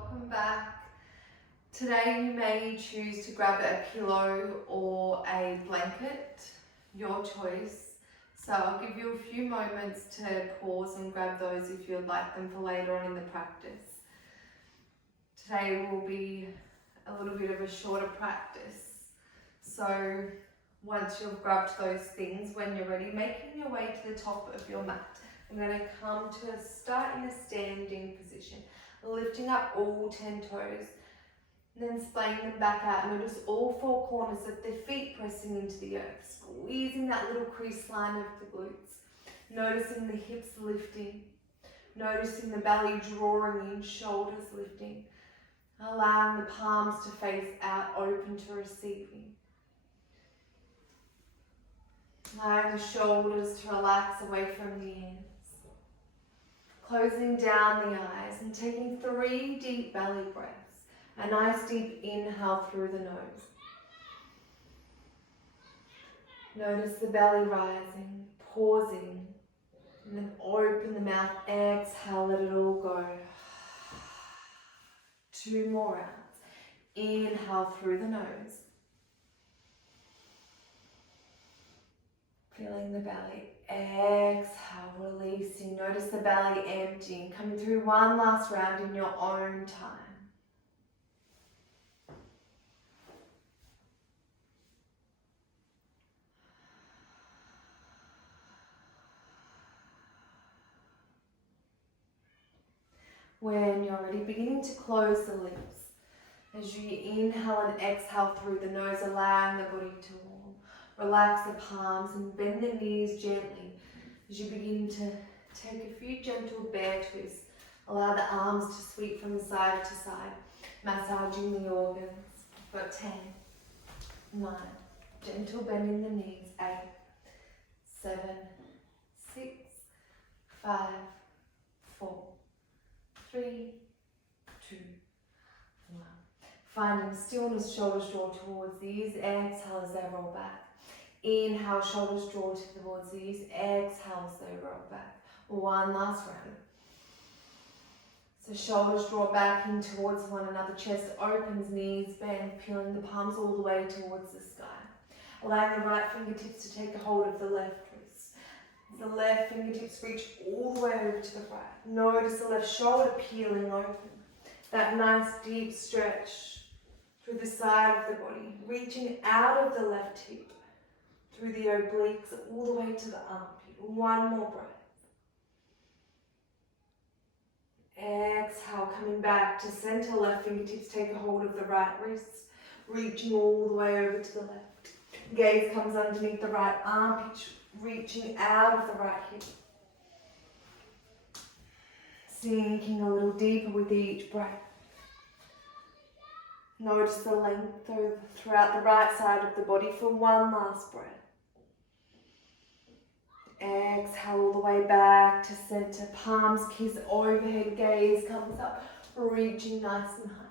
Welcome back. Today you may choose to grab a pillow or a blanket, your choice. So I'll give you a few moments to pause and grab those if you'd like them for later on in the practice. Today will be a little bit of a shorter practice. So once you've grabbed those things, when you're ready, making your way to the top of your mat. I'm going to come to start in a standing position, lifting up all 10 toes, and then splaying them back out. Notice all four corners of the feet pressing into the earth, squeezing that little crease line of the glutes. Noticing the hips lifting, noticing the belly drawing in, shoulders lifting, allowing the palms to face out, open to receiving. Allowing the shoulders to relax away from the ears. Closing down the eyes and taking 3 deep belly breaths. A nice deep inhale through the nose. Notice the belly rising, pausing, and then open the mouth, exhale, let it all go. 2 more rounds. Inhale through the nose. Feeling the belly, exhale, releasing. Notice the belly emptying, coming through one last round in your own time. When you're ready, beginning to close the lips. As you inhale and exhale through the nose, allowing the body to warm. Relax the palms and bend the knees gently as you begin to take a few gentle bear twists. Allow the arms to sweep from side to side, massaging the organs. We've got 10, 9, gentle bend in the knees, 8, 7, 6, 5, 4, 3, 2, 1. Finding stillness, shoulders draw towards the ears. Exhale as they roll back. Inhale, shoulders draw towards the ears. Exhale as they roll back. One last round. So shoulders draw back in towards one another. Chest opens, knees bend, peeling the palms all the way towards the sky. Allowing the right fingertips to take a hold of the left wrist. The left fingertips reach all the way over to the right. Notice the left shoulder peeling open. That nice deep stretch through the side of the body, reaching out of the left hip, through the obliques, all the way to the armpit. One more breath. Exhale, coming back to center, left fingertips take a hold of the right wrist, reaching all the way over to the left. Gaze comes underneath the right armpit, reaching out of the right hip. Sinking a little deeper with each breath. Notice the length throughout the right side of the body for one last breath. Exhale all the way back to center. Palms kiss overhead, gaze comes up, reaching nice and high.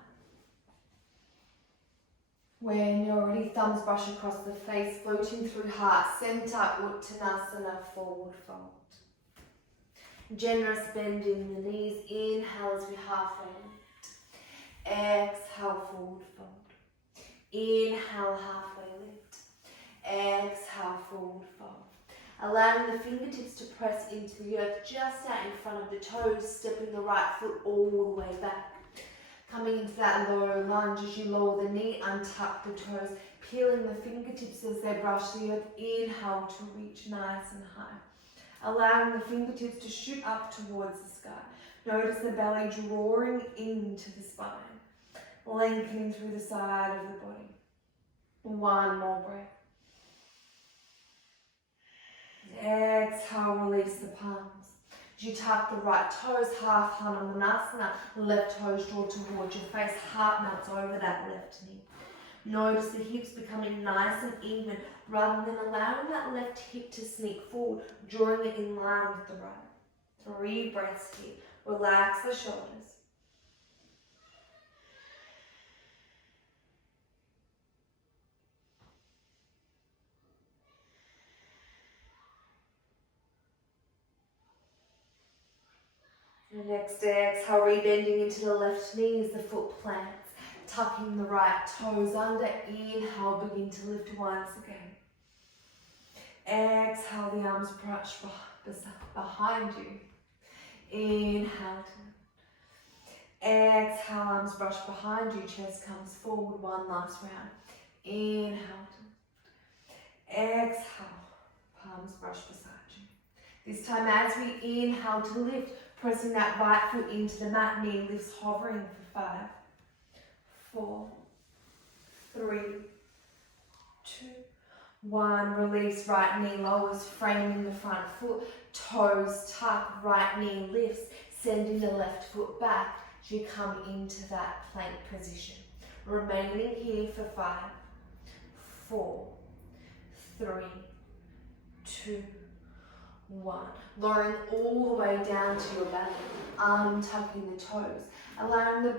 When you're ready, thumbs brush across the face, floating through heart center, Uttanasana, forward fold. Generous bend in the knees. Inhale as we halfway lift. Exhale, forward fold. Inhale, halfway lift. Exhale, forward fold. Allowing the fingertips to press into the earth just out in front of the toes, stepping the right foot all the way back. Coming into that lower lunge as you lower the knee, untuck the toes, peeling the fingertips as they brush the earth. Inhale to reach nice and high. Allowing the fingertips to shoot up towards the sky. Notice the belly drawing into the spine, lengthening through the side of the body. One more breath. Exhale, release the palms. As you tuck the right toes, half Hanumanasana, left toes draw towards your face, heart melts over that left knee. Notice the hips becoming nice and even, rather than allowing that left hip to sneak forward, drawing it in line with the right. 3 breaths here. Relax the shoulders. The next exhale, rebending into the left knee as the foot plants, tucking the right toes under. Inhale, begin to lift once again. Exhale, the arms brush behind you. Inhale. Exhale, arms brush behind you, chest comes forward. One last round. Inhale. Exhale, palms brush beside you. This time as we inhale to lift, pressing that right foot into the mat, knee lifts, hovering for 5, 4, 3, 2, 1. Release, right knee lowers, framing the front foot, toes tuck, right knee lifts, sending the left foot back as you come into that plank position. Remaining here for 5, 4, 3, 2, 1. Lowering all the way down to your belly, untucking the toes, allowing the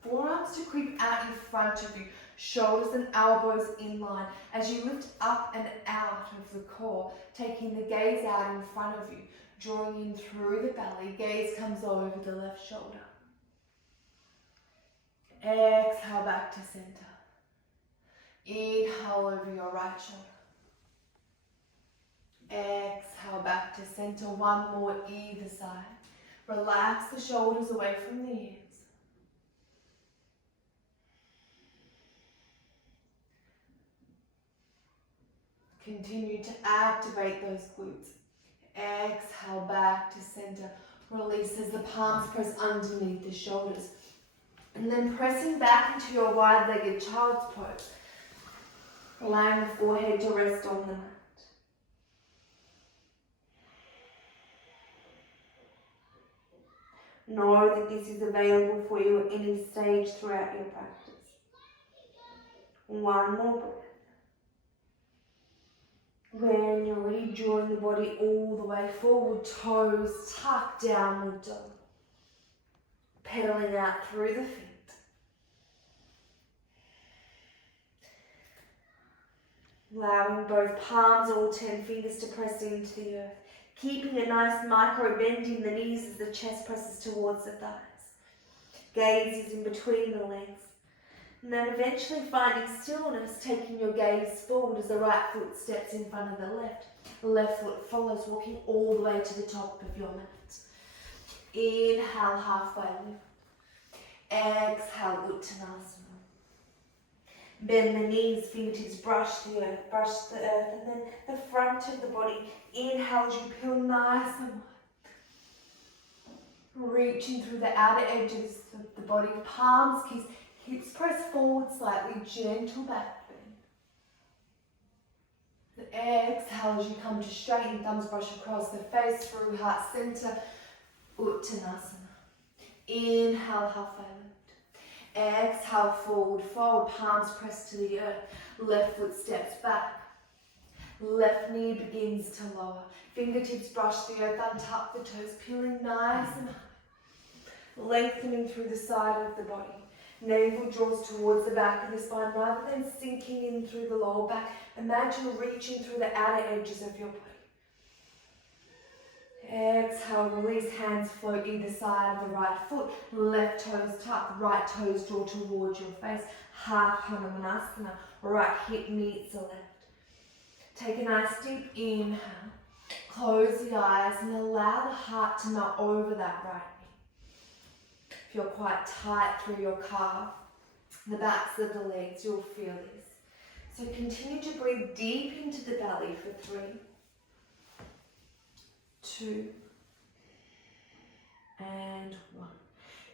forearms to creep out in front of you, shoulders and elbows in line as you lift up and out of the core, taking the gaze out in front of you, drawing in through the belly, gaze comes over the left shoulder. Exhale back to center. Inhale over your right shoulder. Exhale back to center. One more either side. Relax the shoulders away from the ears. Continue to activate those glutes. Exhale back to center. Release as the palms press underneath the shoulders. And then pressing back into your wide-legged child's pose. Allowing the forehead to rest on the mat. Know that this is available for you at any stage throughout your practice. One more breath. When you're ready, drawing the body all the way forward, toes tucked, downward dog. Pedaling out through the feet. Allowing both palms, all 10 fingers to press into the earth. Keeping a nice micro bend in the knees as the chest presses towards the thighs. Gaze is in between the legs. And then eventually finding stillness, taking your gaze forward as the right foot steps in front of the left. The left foot follows, walking all the way to the top of your mat. Inhale, halfway lift. Exhale, Uttanasana. Bend the knees, fingertips brush the earth, and then the front of the body. Inhale as you peel nice and wide. Reaching through the outer edges of the body, palms kiss, hips press forward slightly, gentle back bend. Exhale as you come to straighten, thumbs brush across the face, through heart center, Uttanasana. Inhale, halfway lift. Exhale, forward fold, palms press to the earth, left foot steps back. Left knee begins to lower. Fingertips brush the earth, untuck the toes, peeling nice and high. Lengthening through the side of the body. Navel draws towards the back of the spine rather than sinking in through the lower back. Imagine reaching through the outer edges of your body. Exhale, release, hands float either side of the right foot. Left toes tuck, right toes draw towards your face. Half Hanumanasana, right hip meets the left. Take a nice deep inhale. Close the eyes and allow the heart to melt over that right knee. If you're quite tight through your calf, the backs of the legs, you'll feel this. So continue to breathe deep into the belly for 3, 2, and 1.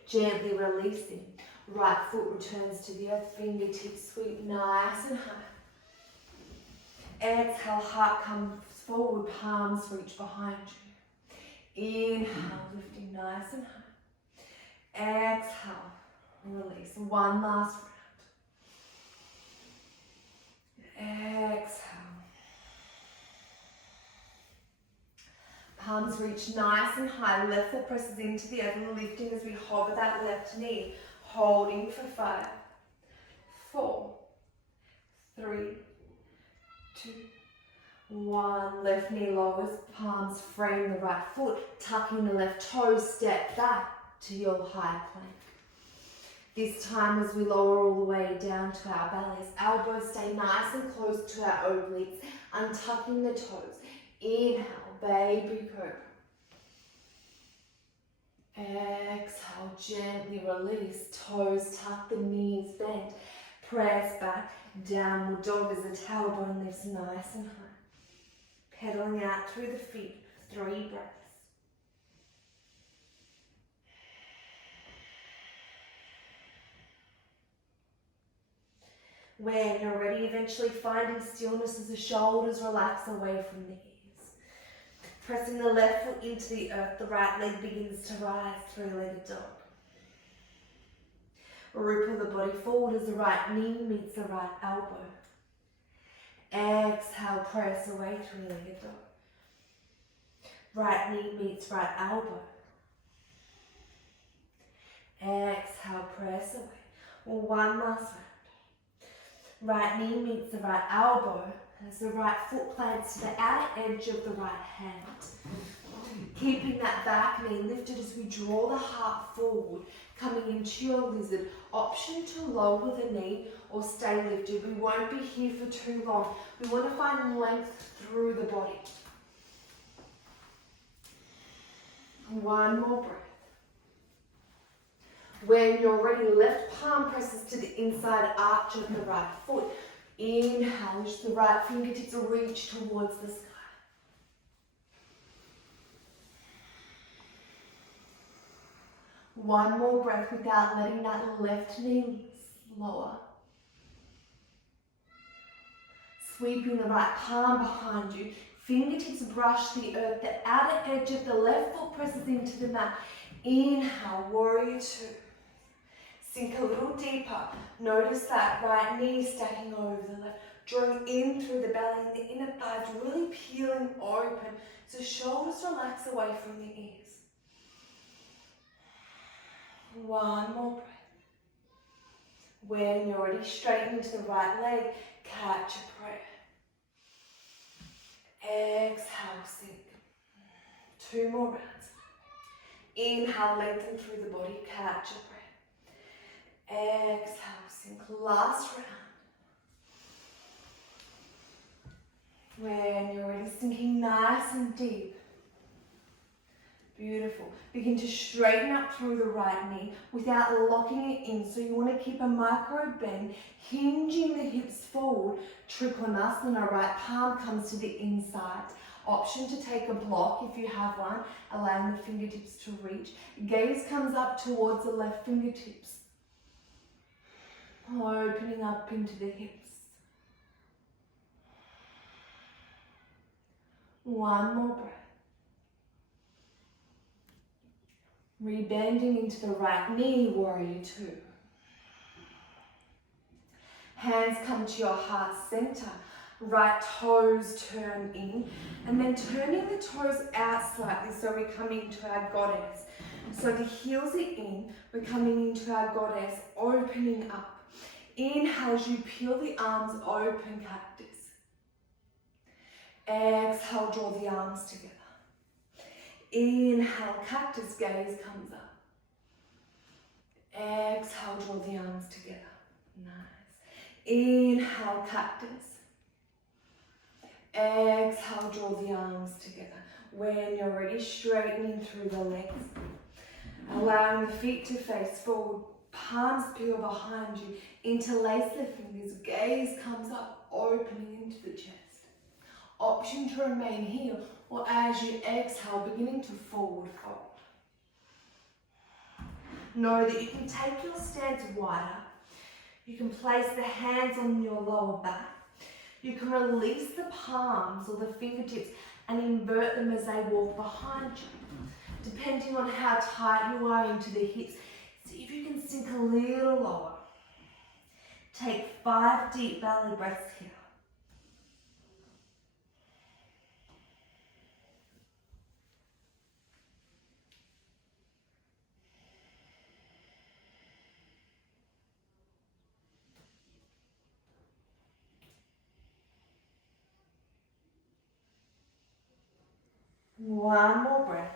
Gently releasing. Right foot returns to the earth, fingertips sweep nice and high. Exhale, heart comes forward, palms reach behind you. Inhale, lifting nice and high. Exhale, release. One last round. Exhale. Palms reach nice and high. Left foot presses into the earth, lifting as we hover that left knee. Holding for 5, 4, 3, 2, 1, left knee lowers, palms frame the right foot, tucking the left toes, step back to your high plank. This time as we lower all the way down to our bellies, elbows stay nice and close to our obliques, untucking the toes. Inhale, baby cobra. Exhale, gently release, toes tuck, the knees bend. Press back, downward dog as the tailbone lifts nice and high. Pedaling out through the feet, 3 breaths. When you're ready, eventually finding stillness as the shoulders relax away from the ears. Pressing the left foot into the earth, the right leg begins to rise, 3-legged dog. Ripple the body forward as the right knee meets the right elbow. Exhale, press away, 3-legged dog. Right knee meets right elbow. Exhale, press away. One last round. Right knee meets the right elbow as the right foot plants to the outer edge of the right hand. Keeping that back knee lifted as we draw the heart forward, coming into your lizard. Option to lower the knee or stay lifted. We won't be here for too long. We want to find length through the body. One more breath. When you're ready, left palm presses to the inside arch of the right foot. Inhale, as the right fingertips reach towards the sky. One more breath without letting that left knee lower. Sweeping the right palm behind you. Fingertips brush the earth. The outer edge of the left foot presses into the mat. Inhale, warrior 2. Sink a little deeper. Notice that right knee stacking over the left. Drawing in through the belly and the inner thighs, really peeling open so shoulders relax away from the ears. One more breath. When you're ready, straighten into the right leg, catch a breath. Exhale, sink. 2 more rounds. Inhale, lengthen through the body, catch a breath. Exhale, sink. Last round. When you're ready, sinking nice and deep. Beautiful. Begin to straighten up through the right knee without locking it in. So you want to keep a micro bend, hinging the hips forward. Trikonasana, right palm comes to the inside. Option to take a block if you have one, allowing the fingertips to reach. Gaze comes up towards the left fingertips. Opening up into the hips. One more breath. Rebending into the right knee, warrior 2. Hands come to your heart center. Right toes turn in. And then turning the toes out slightly so we're coming to our goddess. So the heels are in, we're coming into our goddess, opening up. Inhale as you peel the arms open, cactus. Exhale, draw the arms together. Inhale, cactus, gaze comes up. Exhale, draw the arms together. Nice. Inhale, cactus. Exhale, draw the arms together. When you're ready, straightening through the legs. Allowing the feet to face forward. Palms peel behind you. Interlace the fingers. Gaze comes up, opening into the chest. Option to remain here, or as you exhale, beginning to forward fold. Know that you can take your stance wider. You can place the hands on your lower back. You can release the palms or the fingertips and invert them as they walk behind you. Depending on how tight you are into the hips, see if you can sink a little lower. Take 5 deep belly breaths here. One more breath.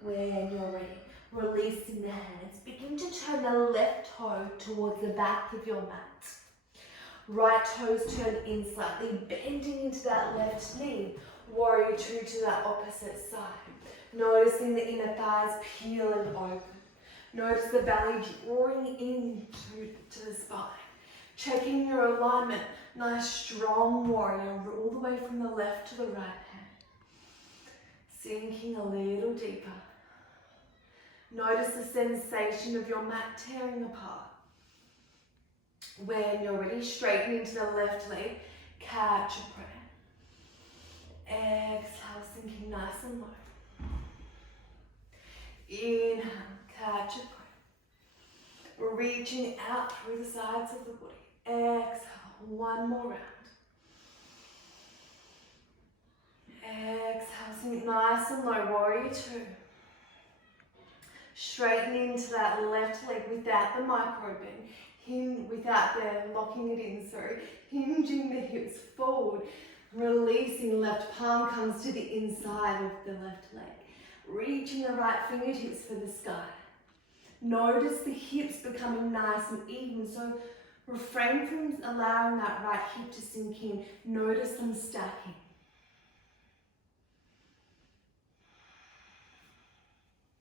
When you're ready, releasing the hands, begin to turn the left toe towards the back of your mat. Right toes turn in slightly, bending into that left knee. Warrior two to that opposite side. Noticing the inner thighs peel and open. Notice the belly drawing in to the spine. Checking your alignment. Nice strong warrior all the way from the left to the right hand. Sinking a little deeper. Notice the sensation of your mat tearing apart. When you're ready, straighten into the left leg, catch a breath. Exhale, sinking nice and low. Inhale, catch a breath. We're reaching out through the sides of the body. Exhale, one more round. Exhale, sink nice and low, warrior two. Straighten into that left leg without the micro bend, without the locking it in, hinging the hips forward, releasing left palm comes to the inside of the left leg, reaching the right fingertips for the sky. Notice the hips becoming nice and even, so refrain from allowing that right hip to sink in. Notice them stacking.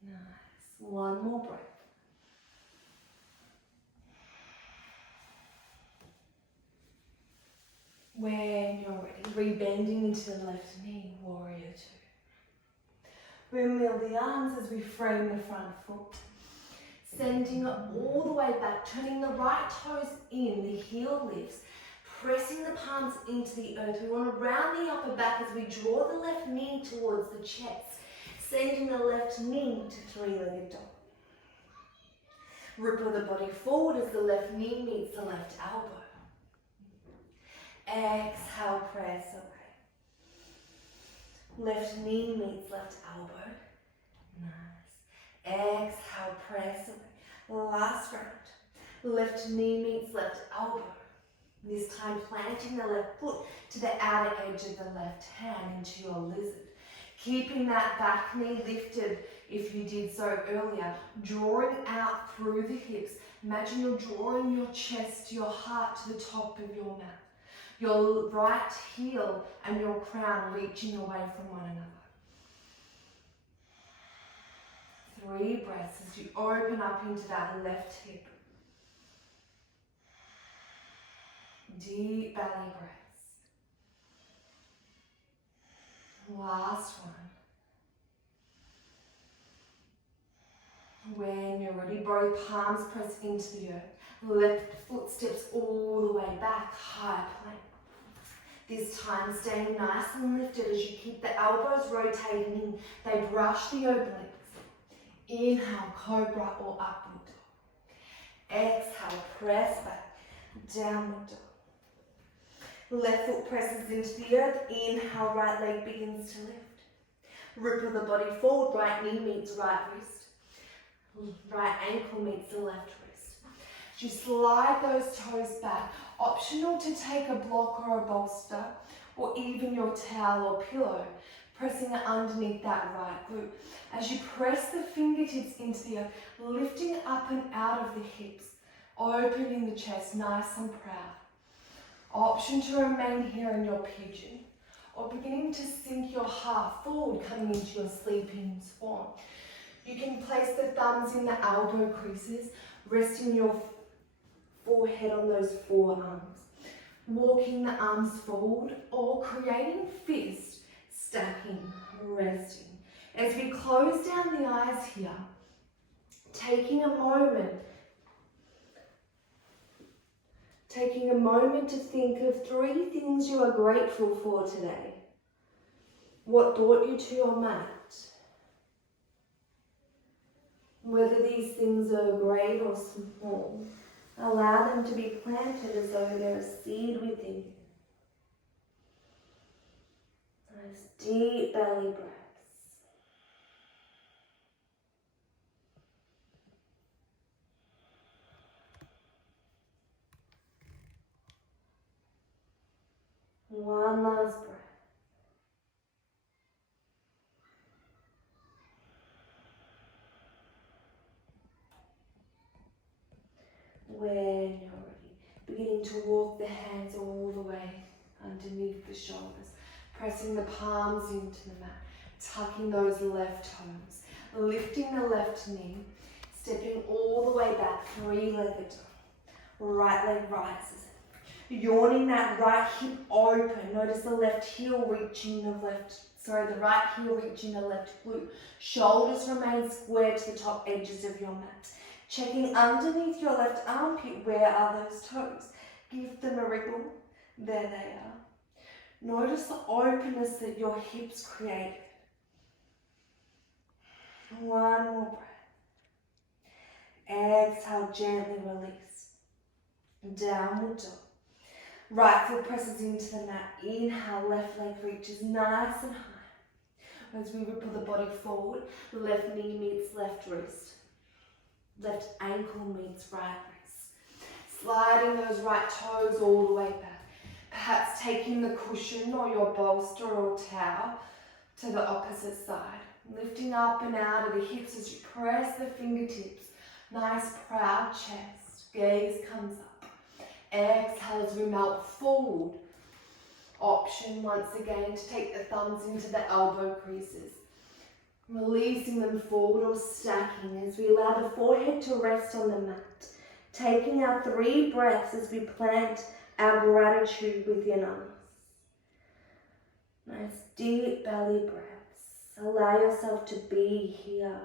Nice. One more breath. When you're ready, rebending into the left knee, warrior two. Windmill the arms as we frame the front foot. Sending it all the way back, turning the right toes in, the heel lifts, pressing the palms into the earth. We want to round the upper back as we draw the left knee towards the chest, sending the left knee to three-legged dog. Ripple the body forward as the left knee meets the left elbow. Exhale, press away. Left knee meets left elbow. Nice. Exhale, press away. Last round. Left knee meets left elbow. This time planting the left foot to the outer edge of the left hand into your lizard. Keeping that back knee lifted if you did so earlier. Drawing out through the hips. Imagine you're drawing your chest, your heart to the top of your mat. Your right heel and your crown reaching away from one another. 3 breaths as you open up into that left hip. Deep belly breaths. Last one. When you're ready, both palms press into the earth. Left foot steps all the way back, high plank. This time staying nice and lifted as you keep the elbows rotating in. They brush the obliques. Inhale, cobra or upward dog. Exhale, press back, downward dog. Left foot presses into the earth. Inhale, right leg begins to lift. Ripple the body forward, right knee meets right wrist. Right ankle meets the left wrist. As you slide those toes back, optional to take a block or a bolster, or even your towel or pillow, pressing it underneath that right glute. As you press the fingertips into the earth, lifting up and out of the hips, opening the chest nice and proud. Option to remain here in your pigeon, or beginning to sink your heart forward, coming into your sleeping swan. You can place the thumbs in the elbow creases, resting your forehead on those forearms. Walking the arms forward or creating fists, stacking, resting. As we close down the eyes here, taking a moment to think of 3 things you are grateful for today. What brought you to your mat? Whether these things are great or small, allow them to be planted as though they're a seed within you. Nice deep belly breaths. When you're ready, beginning to walk the hands all the way underneath the shoulders, pressing the palms into the mat, tucking those left toes, lifting the left knee, stepping all the way back, three-legged dog. Right leg rises. Yawning that right hip open. Notice the left heel reaching the right heel reaching the left glute. Shoulders remain square to the top edges of your mat. Checking underneath your left armpit, where are those toes? Give them a wriggle. There they are. Notice the openness that your hips create. One more breath. Exhale, gently release. Downward dog. Right foot presses into the mat. Inhale, left leg reaches nice and high. As we ripple the body forward, left knee meets left wrist. Left ankle meets right wrist. Sliding those right toes all the way back. Perhaps taking the cushion or your bolster or towel to the opposite side. Lifting up and out of the hips as you press the fingertips. Nice proud chest. Gaze comes up. Exhale as we melt forward. Option once again to take the thumbs into the elbow creases. Releasing them forward or stacking as we allow the forehead to rest on the mat. Taking our 3 breaths as we plant our gratitude within us. Nice deep belly breaths. Allow yourself to be here.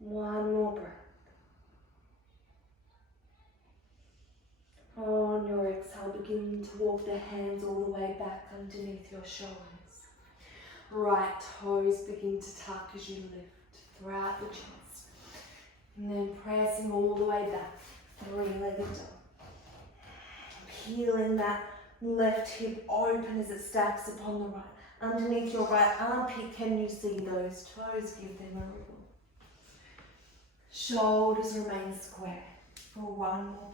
One more breath. On your exhale, begin to walk the hands all the way back underneath your shoulders. Right toes begin to tuck as you lift throughout the chest. And then pressing all the way back, 3-legged dog. Peeling that left hip open as it stacks upon the right. Underneath your right armpit, can you see those toes? Give them a wriggle. Shoulders remain square for one more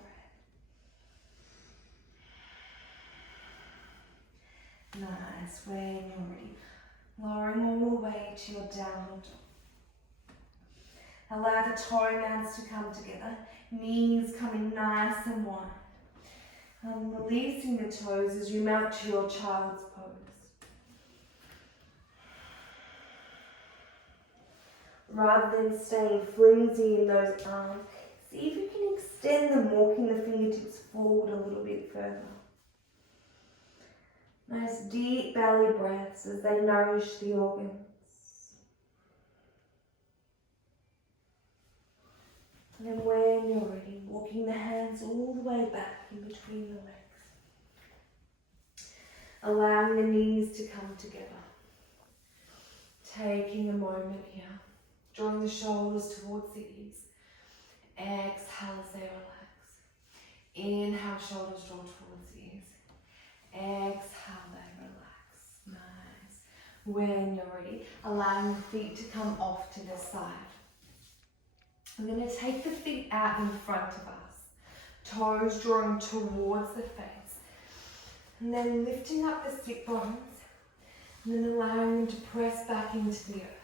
breath. Nice, when you're ready. Lowering all the way to your downward dog. Allow the toenails to come together. Knees coming nice and wide. And releasing the toes as you mount to your child's pose. Rather than staying flimsy in those arms, see if you can extend them, walking the fingertips forward a little bit further. Nice deep belly breaths as they nourish the organs. And then when you're ready, walking the hands all the way back in between the legs. Allowing the knees to come together. Taking a moment here. Drawing the shoulders towards the ears. Exhale as they relax. Inhale, shoulders draw towards the ears. Exhale, they relax. Nice. When you're ready, allowing the feet to come off to the side. We're going to take the feet out in front of us. Toes drawing towards the face. And then lifting up the sit bones. And then allowing them to press back into the earth.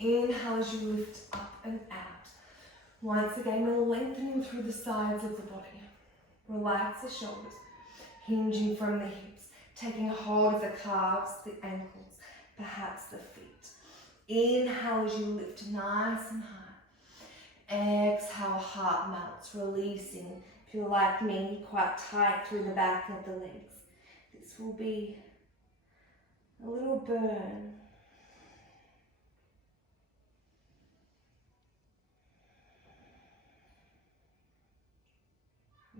Inhale as you lift up and out. Once again, we're lengthening through the sides of the body. Relax the shoulders, hinging from the hips, taking a hold of the calves, the ankles, perhaps the feet. Inhale as you lift nice and high. Exhale, heart melts, releasing. If you're like me, quite tight through the back of the legs. This will be a little burn.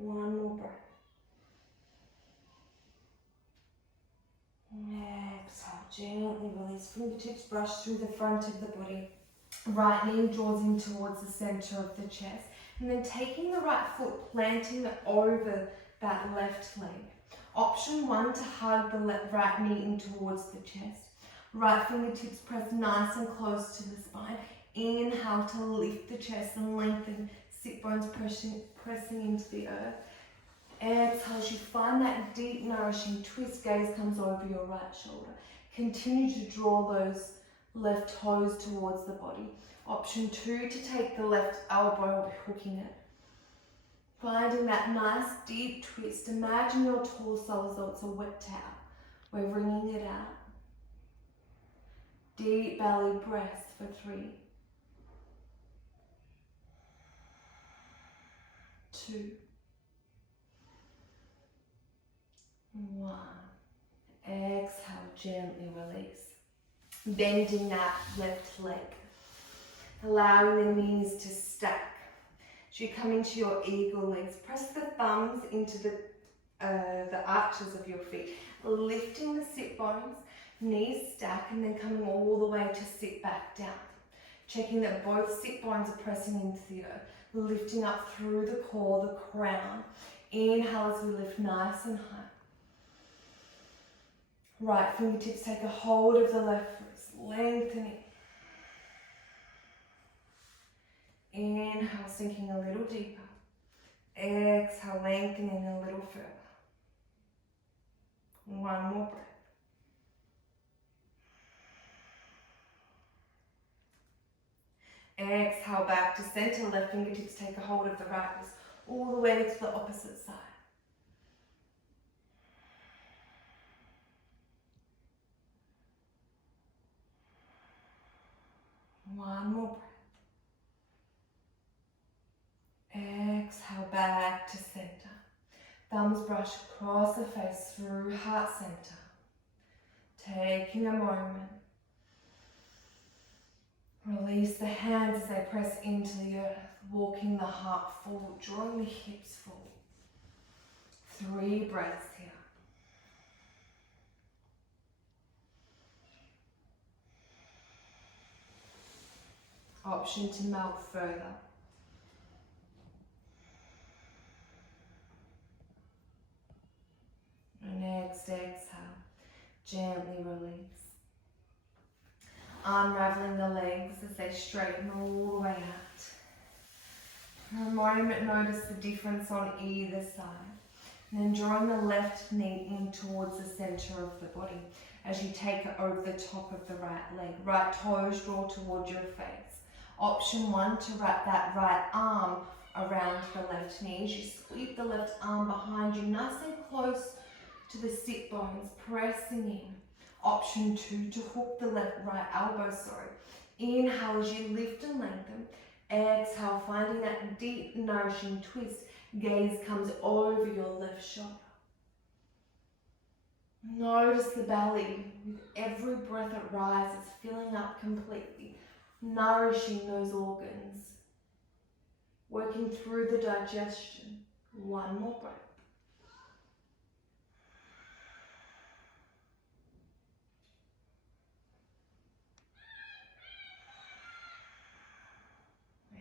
One more breath. Exhale, gently release. Fingertips brush through the front of the body. Right knee draws in towards the center of the chest. And then taking the right foot, planting it over that left leg. Option 1, to hug the right knee in towards the chest. Right fingertips press nice and close to the spine. Inhale to lift the chest and lengthen, sit bones pressing into the earth. Exhale as you find that deep, nourishing twist, gaze comes over your right shoulder. Continue to draw those left toes towards the body. Option 2, to take the left elbow or hooking it. Finding that nice deep twist. Imagine your torso as though it's a wet towel. We're wringing it out. Deep belly breaths for 3, 2, 1. Exhale, gently release. Bending that left leg. Allowing the knees to stack. As you come into your eagle legs, press the thumbs into the arches of your feet. Lifting the sit bones, knees stack, and then coming all the way to sit back down. Checking that both sit bones are pressing into the earth. Lifting up through the core, the crown. Inhale as we lift nice and high. Right fingertips take a hold of the left wrist, lengthening. Inhale, sinking a little deeper. Exhale, lengthening a little further. One more breath. Exhale back to center, left fingertips take a hold of the right wrist, all the way to the opposite side. One more breath. Exhale back to center. Thumbs brush across the face through heart center. Taking a moment. Release the hands as they press into the earth, walking the heart forward, drawing the hips forward. 3 breaths here. Option to melt further. And next exhale, gently release. Unraveling the legs as they straighten all the way out. For a moment, notice the difference on either side. And then drawing the left knee in towards the center of the body as you take it over the top of the right leg. Right toes draw towards your face. Option 1, to wrap that right arm around the left knee as you sweep the left arm behind you, nice and close to the sit bones, pressing in. Option 2, to hook the right elbow. Inhale as you lift and lengthen. Exhale, finding that deep, nourishing twist. Gaze comes over your left shoulder. Notice the belly. With every breath it rises, filling up completely, nourishing those organs, working through the digestion. One more breath.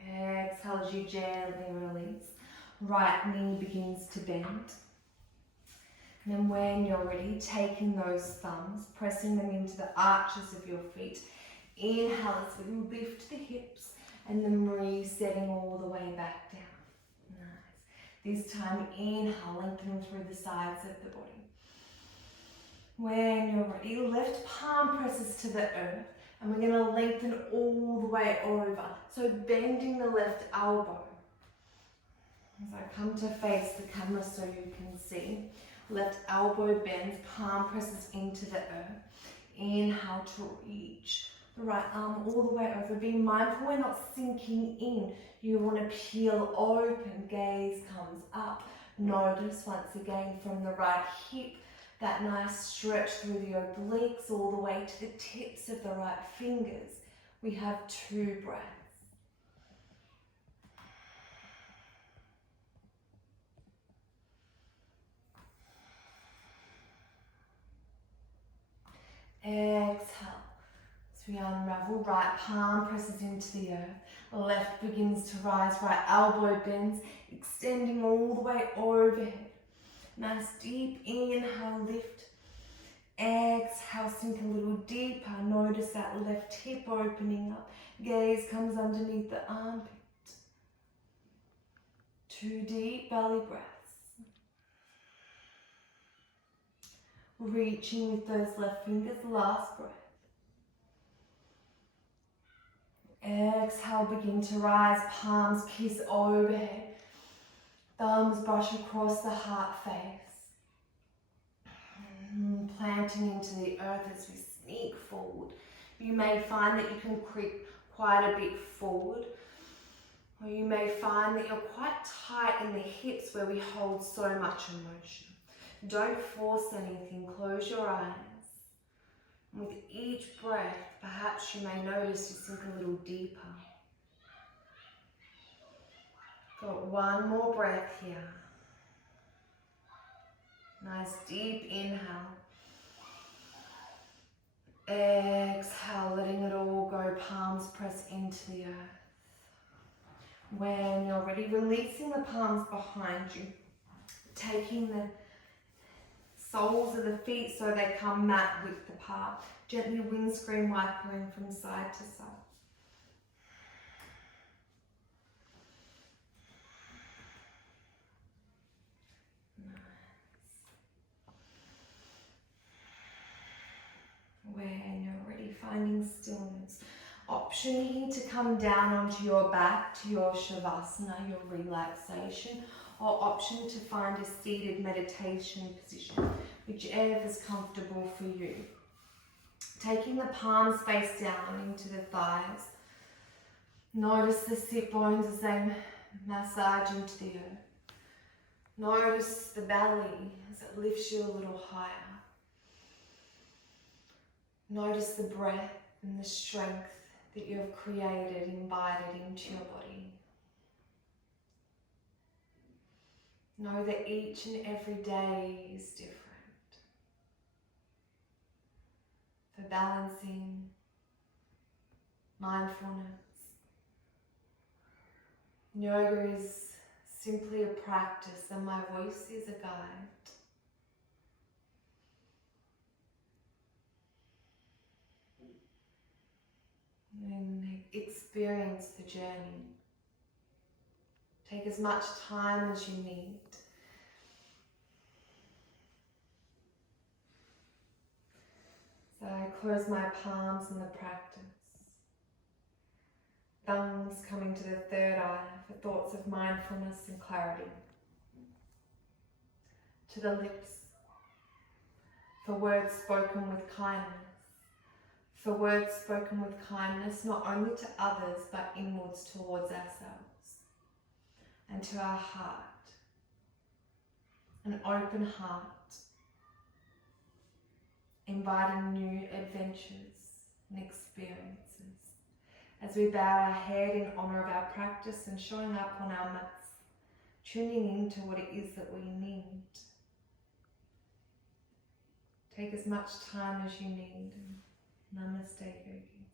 Exhale as you gently release. Right knee begins to bend. And then when you're ready, taking those thumbs, pressing them into the arches of your feet. Inhale as we lift the hips and then resetting all the way back down. Nice. This time, inhale, lengthening through the sides of the body. When you're ready, left palm presses to the earth. And we're going to lengthen all the way over. So bending the left elbow. As I come to face the camera so you can see. Left elbow bends, palm presses into the earth. Inhale to reach the right arm all the way over. Be mindful we're not sinking in. You want to peel open, gaze comes up. Notice once again from the right hip, that nice stretch through the obliques all the way to the tips of the right fingers. We have 2 breaths. Exhale. As we unravel, right palm presses into the earth. Left begins to rise, right elbow bends, extending all the way overhead. Nice deep inhale, lift. Exhale, sink a little deeper. Notice that left hip opening up. Gaze comes underneath the armpit. 2 deep belly breaths. Reaching with those left fingers, last breath. Exhale, begin to rise, palms kiss overhead. Thumbs brush across the heart face. Planting into the earth as we sneak forward. You may find that you can creep quite a bit forward, or you may find that you're quite tight in the hips where we hold so much emotion. Don't force anything, close your eyes. And with each breath, perhaps you may notice you sink a little deeper. Got one more breath here. Nice deep inhale. Exhale, letting it all go, palms press into the earth. When you're ready, releasing the palms behind you, taking the soles of the feet so they come mat width apart, gently windscreen wipering from side to side. When you're ready, finding stillness. Option here to come down onto your back to your shavasana, your relaxation, or option to find a seated meditation position, whichever is comfortable for you. Taking the palms face down into the thighs. Notice the sit bones as they massage into the earth. Notice the belly as it lifts you a little higher. Notice the breath and the strength that you have created, invited into your body. Know that each and every day is different. For balancing, mindfulness, yoga is simply a practice and my voice is a guide. And experience the journey. Take as much time as you need. So I close my palms in the practice. Thumbs coming to the third eye for thoughts of mindfulness and clarity. To the lips for words spoken with kindness. For words spoken with kindness, not only to others, but inwards towards ourselves. And to our heart, an open heart, inviting new adventures and experiences. As we bow our head in honour of our practice and showing up on our mats, tuning into what it is that we need. Take as much time as you need. Namaste, Yogi.